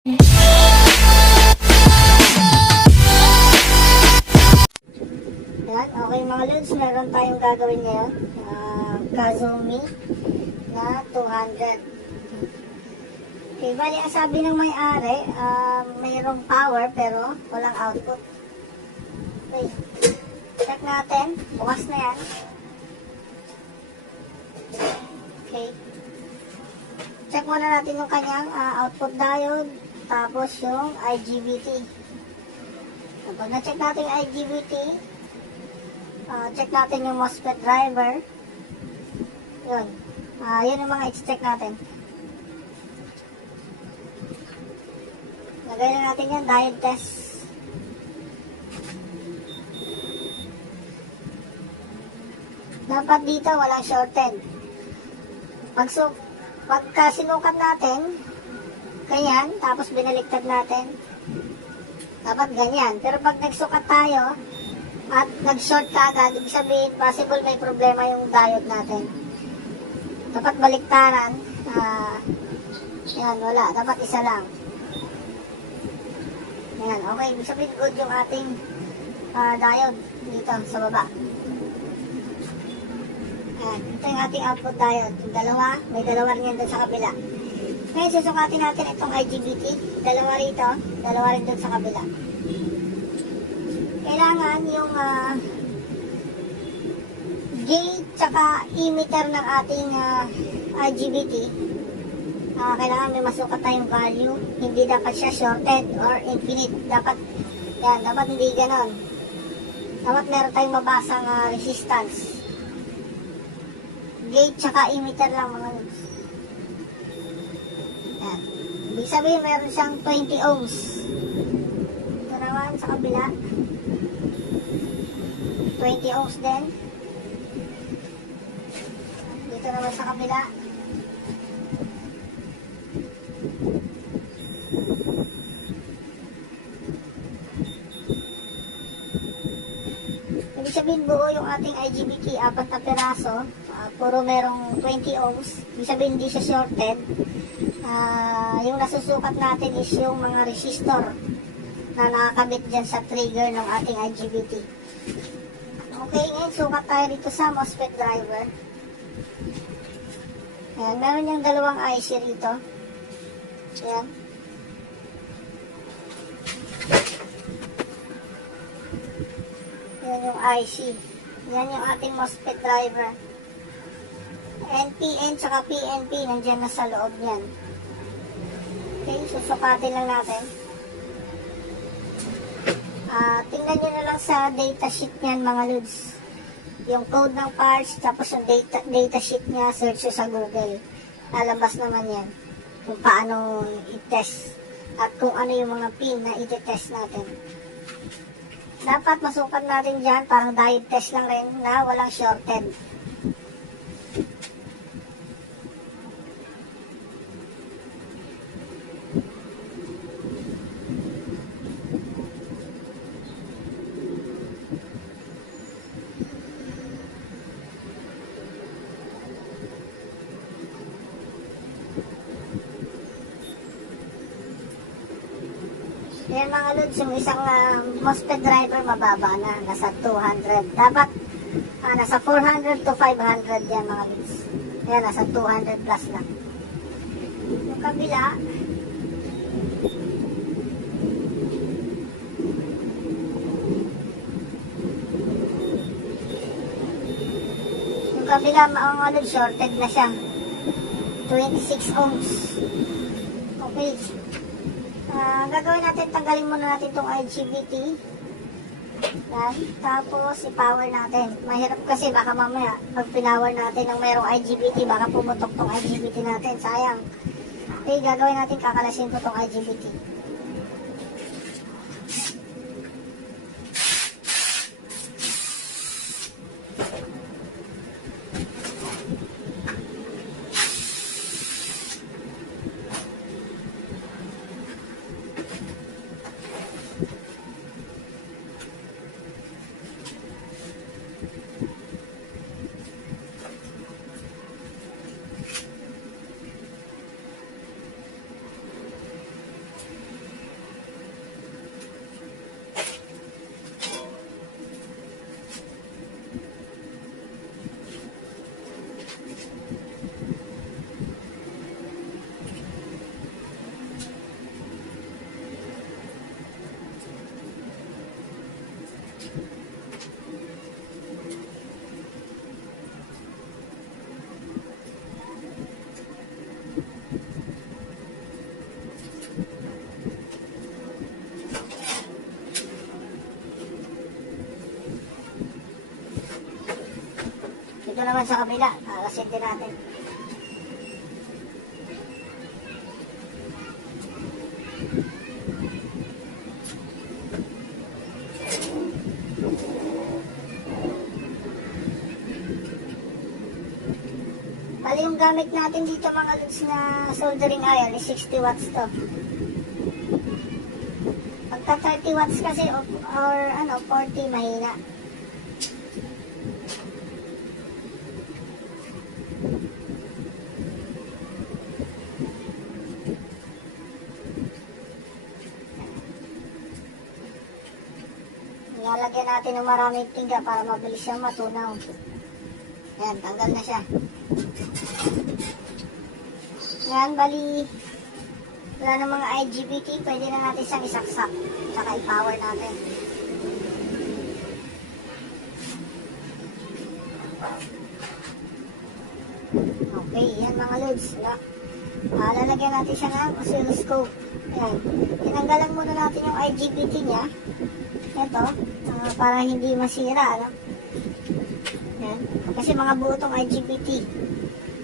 Yan, okay mga lods, meron tayong gagawin ngayon. Uh, Kazumi na 200. Okay, bali ang sabi ng may-ari, ah, mayroong power pero walang output. Okay, check natin. Bukas na yan. Okay. Check muna natin yung kanyang ah, output diode, tapos yung IGBT. Kapag na-check natin yung IGBT, Ah, check natin yung MOSFET driver. Yun. Ah, yun yung mga i-check natin. Lagay na natin yan, diode test. Dapat dito walang shorted. Pag su pagka sinukat natin, ganyan, tapos binaliktad natin, dapat ganyan. Pero pag nagsukat tayo, at nag-short ka agad, ibig sabihin, possible may problema yung diode natin. Dapat baliktaran. Ah, yan, wala. Dapat isa lang. Yan, okay. Ibig sabihin, good yung ating ah, diode dito sa baba. Yan, ito yung ating output diode. Yung dalawa, may dalawa rin yan doon sa kabila. Ngayon, susukatin natin itong IGBT. Dalawa rito, dalawa rin doon sa kabila. Kailangan yung ah, gate tsaka emitter ng ating ah, IGBT ah, kailangan may masukat tayong value. Hindi dapat siya shorted or infinite. Dapat yan, dapat hindi ganon. Dapat meron tayong mabasang ah, resistance. Gate tsaka emitter lang mga lods yan ibig sabihin meron siyang 20 ohms ito sa kabila 20 ohms din. Dito naman sa kabila. Ibig sabihin buo yung ating IGBT, apat na peraso. ah, puro merong 20 ohms. Ibig sabihin hindi siya shorted. Ah, yung nasusukat natin is yung mga resistor na nakakabit dyan sa trigger ng ating IGBT. Okay, ngayon sukat tayo dito sa MOSFET driver. Ayan, meron yung dalawang IC rito. Ayan. Ayan yung IC. Yan yung ating MOSFET driver. NPN tsaka PNP nandyan na sa loob niyan. Okay, susukatin lang natin. Ah, tingnan nyo na lang sa data sheet niyan mga lods. Yung code ng parts, tapos yung data, data sheet niya, search sa Google. Lalabas naman yan. Kung paano i-test. At kung ano yung mga pin na i-test natin. Dapat masukat natin dyan, parang diode test lang rin na walang shorted. Yan mga lods, yung isang uh, MOSFET driver mababa na, nasa 200. Dapat ah, nasa 400 to 500 yan mga lods. Yan, nasa 200 plus lang. Yung kabila, yung kabila mga lods, shorted na siya. 26 ohms. Okay. Ah, gagawin natin, tanggalin muna natin itong IGBT. Yan. Tapos, i-power natin. Mahirap kasi baka mamaya, pag pinower natin ng mayroong IGBT, baka pumutok tong IGBT natin. Sayang. Okay, gagawin natin, kakalasin ko tong IGBT. Naman sa kabila. Alasin din natin. Bali yung gamit natin dito mga lods na soldering iron is 60 watts to. Pagka 30 watts kasi or, or ano 40 mahina. Natin ng maraming tiga para mabilis siyang matunaw. Yan, tanggal na siya. Yan, bali, wala ng mga IGBT, pwede na natin siyang isaksak. Tsaka i-power natin. Okay, yan mga loads. Wala. Ah, lalagyan natin siya ng oscilloscope. Yan. Tinanggalan muna natin yung IGBT niya. Ito, ah, para hindi masira. Ano? Yan. Kasi mga buo tong IGBT.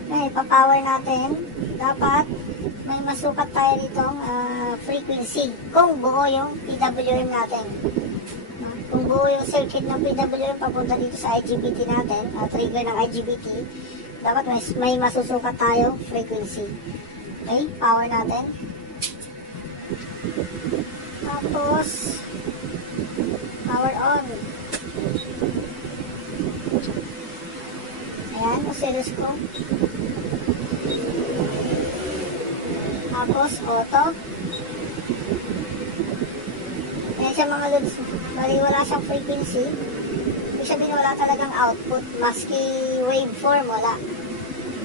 Okay, papower natin. Dapat may masukat tayo ditong ah, frequency. Kung buo yung PWM natin. No? Kung buo yung circuit ng PWM papunta dito sa IGBT natin, at trigger ng IGBT, dapat may, may masusukat tayo frequency. Okay, power natin. Tapos, power on. Ayan, oscilloscope. Tapos, auto. Ayan siya mga lods. Bali, wala siyang frequency. Ibig sabihin, wala talagang output. Maski waveform, wala.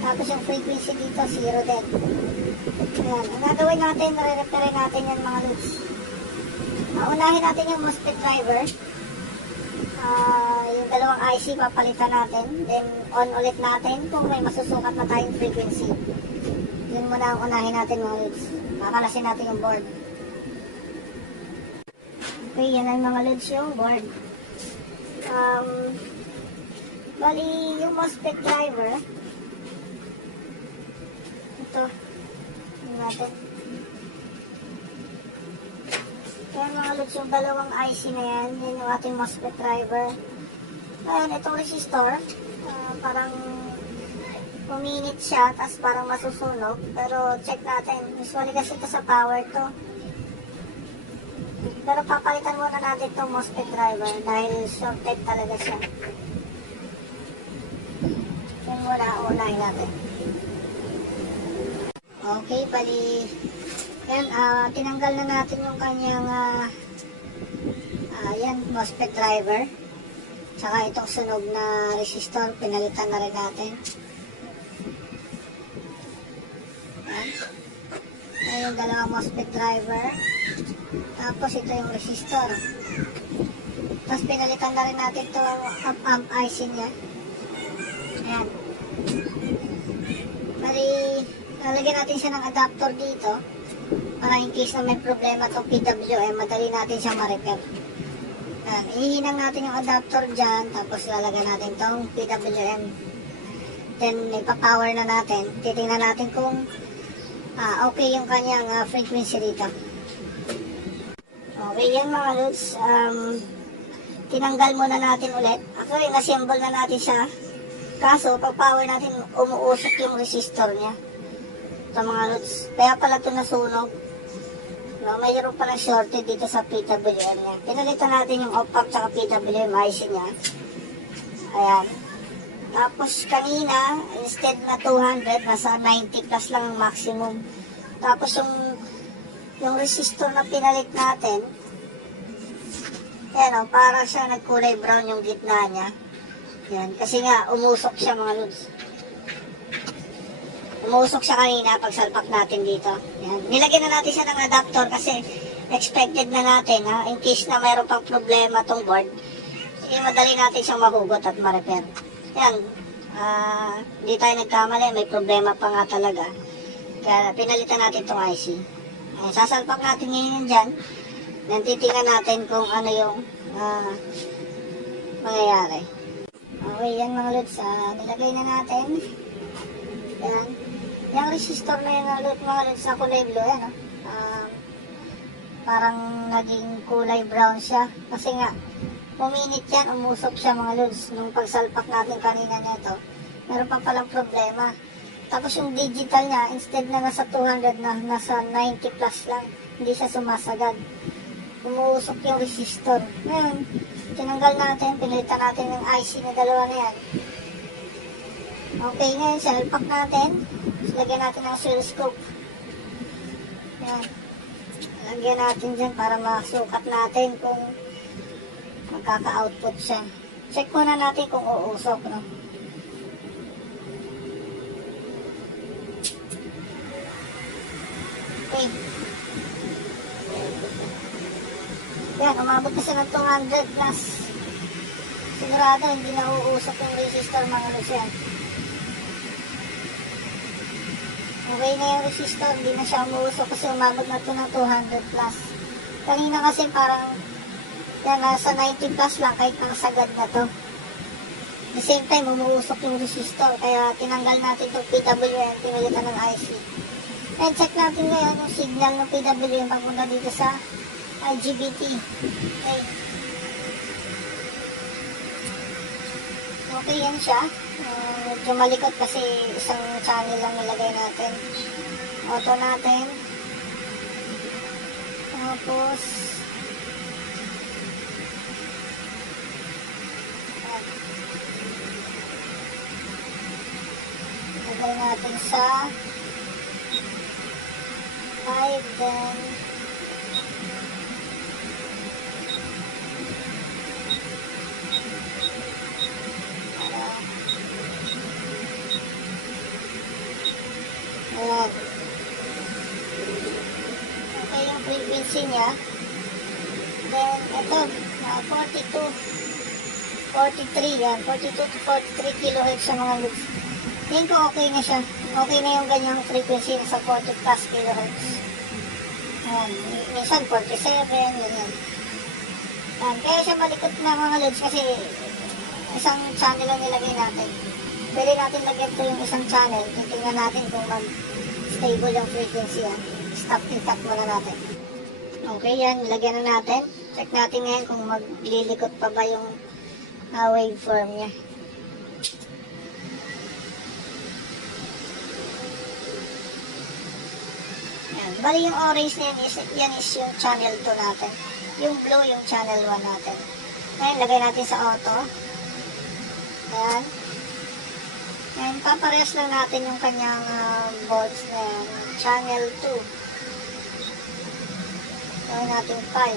Tapos yung frequency dito, zero din. Ayan. Ang gagawin natin, re-repair natin yan mga lods. Uh, unahin natin yung MOSFET driver. Ah, yung dalawang IC papalitan natin. Then, on ulit natin kung may masusukat na tayong frequency. Yun muna ang unahin natin mga lods. Kakalasin natin yung board. Okay, yan ang mga lods yung board. Um, bali, yung MOSFET driver, ito, yun natin. Kaya mga lods, yung dalawang IC na yan, yan yung ating MOSFET driver. Ayan, itong resistor, ah, parang puminit siya, tapos parang masusunog. Pero check natin, usually kasi ito sa power to. Pero papalitan muna natin itong MOSFET driver dahil shorted talaga siya. Yan muna, unahin natin. Okay, bali, yan, ah, tinanggal na natin yung kanyang, ah, ah, yan, MOSFET driver. Tsaka itong sunog na resistor, pinalitan na rin natin. Yan. Yan yung dalawang MOSFET driver. Tapos ito yung resistor. Tapos pinalitan na rin natin ito ang amp, amp IC niya. Ayan. Bali, lalagyan natin siya ng adapter dito para in case na may problema itong PWM, madali natin siya ma-repair. Ayan, ihinang natin yung adapter dyan, tapos lalagyan natin itong PWM. Then, ipapower na natin. Titingnan natin kung ah, okay yung kanyang ah, frequency dito. Okay, yan mga lods. Um, tinanggal muna natin ulit. Actually, nassemble na natin siya. Kaso, pag power natin, umuusok yung resistor niya. Ito mga lods. Kaya pala ito nasunog. No, mayroon palang shorted dito sa PWM niya. Pinalitan natin yung op-up sa PWM IC niya. Ayan. Tapos kanina, instead na 200, nasa 90 plus lang ang maximum. Tapos yung yung resistor na pinalit natin, yan o, para siya nagkulay brown yung gitna niya. Yan, kasi nga, umusok siya mga lods. Umusok siya kanina pag salpak natin dito. Yan. Nilagyan na natin siya ng adapter kasi expected na natin ha, in case na mayroon pang problema tong board, eh, madali natin siyang mahugot at ma-repair. Yan, ah, hindi tayo nagkamali, may problema pa nga talaga. Kaya pinalitan natin tong IC. Ayan, sasalpak natin ngayon dyan. Then titingnan natin kung ano yung ah, mangyayari. Okay, yan mga lods. Ah, nilagay na natin. Yan. Yung resistor na mga lods, mga lods na kulay blue. Oh. Ah, parang naging kulay brown siya. Kasi nga, uminit yan, umusok siya mga lods. Nung pagsalpak natin kanina nito, meron pa palang problema. Tapos yung digital niya, instead na nasa 200 na, nasa 90 plus lang. Hindi siya sumasagad. Umuusok yung resistor. Ngayon, tinanggal natin, pinilitan natin yung IC na dalawa na yan. Okay, ngayon, salpak natin. Lagyan natin ng oscilloscope. Yan. Lagyan natin dyan para masukat natin kung magkaka-output siya. Check muna natin kung uusok, no? Okay. Yan, umabot na siya ng 200 plus. Sigurado, hindi na uusok yung resistor mga Lucian. Okay na yung resistor, hindi na siya umuusok kasi umabot na to ng 200 plus. Kanina kasi parang yan, nasa 90 plus lang kahit nakasagad na to. At the same time, umuusok yung resistor kaya tinanggal natin itong PWM, pinalitan ng IC. And check natin ngayon yung signal ng PWM papunta dito sa IGBT. Okay. Okay yan siya. Uh, medyo malikot kasi isang channel lang nilagay natin. Auto natin. Tapos. Lagay natin sa 5 then Ayan. Okay yung frequency niya. Then, ito, uh, 42, 43 yan. 42 to 43 kilohertz sa mga loops. Tingin ko okay na siya. Okay na yung ganyang frequency sa 40 plus kilohertz. Ayan. Minsan 47, ganyan. Ayan. Kaya siya malikot na mga loads kasi isang channel lang nilagay natin. Pwede natin lagyan to yung isang channel. Titingnan natin kung mag-stable yung frequency yan. Stop cut muna natin. Okay yan, nilagyan na natin. Check natin ngayon kung maglilikot pa ba yung uh, waveform niya. Yan. Bali yung orange na yan is, yan is yung channel 2 natin. Yung blue yung channel 1 natin. Ngayon, lagay natin sa auto. Ayan. And paparehas lang natin yung kanyang uh, volts na yan. Channel 2. Gawin natin 5. 5.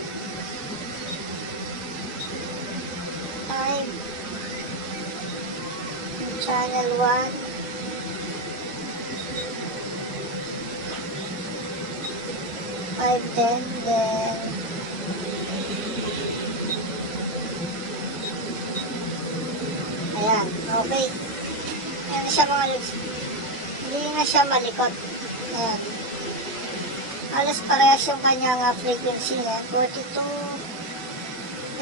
Yung Channel 1. Five then, then Ayan, okay. Ayan na siya mga lods. Hindi na siya malikot. Ayan. Alas parehas yung kanyang uh, frequency na 42.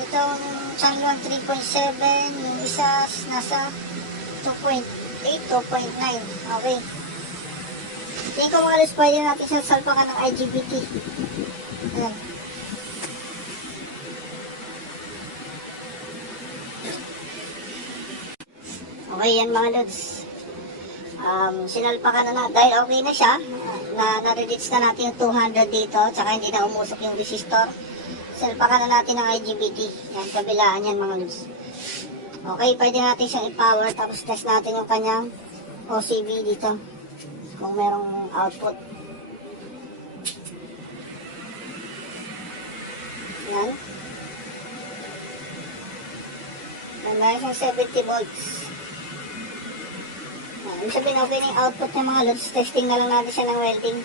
Itong channel 3.7, yung isa nasa 2.8, 2.9. Okay. Tingin ko mga lods, pwede natin siya salpakan ng IGBT. Ayan. Okay, yan mga lods. Um, sinalpakan na na, dahil okay na siya, na na-reach na natin yung 200 dito, tsaka hindi na umusok yung resistor. Sinalpakan na natin ng IGBT. Yan, kabilaan yan mga lods. Okay, pwede natin siyang i-power, tapos test natin yung kanyang OCB dito. Kung merong output. Yan. Yan, meron siyang 70 volts. Ibig sabihin, okay na yung output ng mga loads. Testing na lang natin siya ng welding.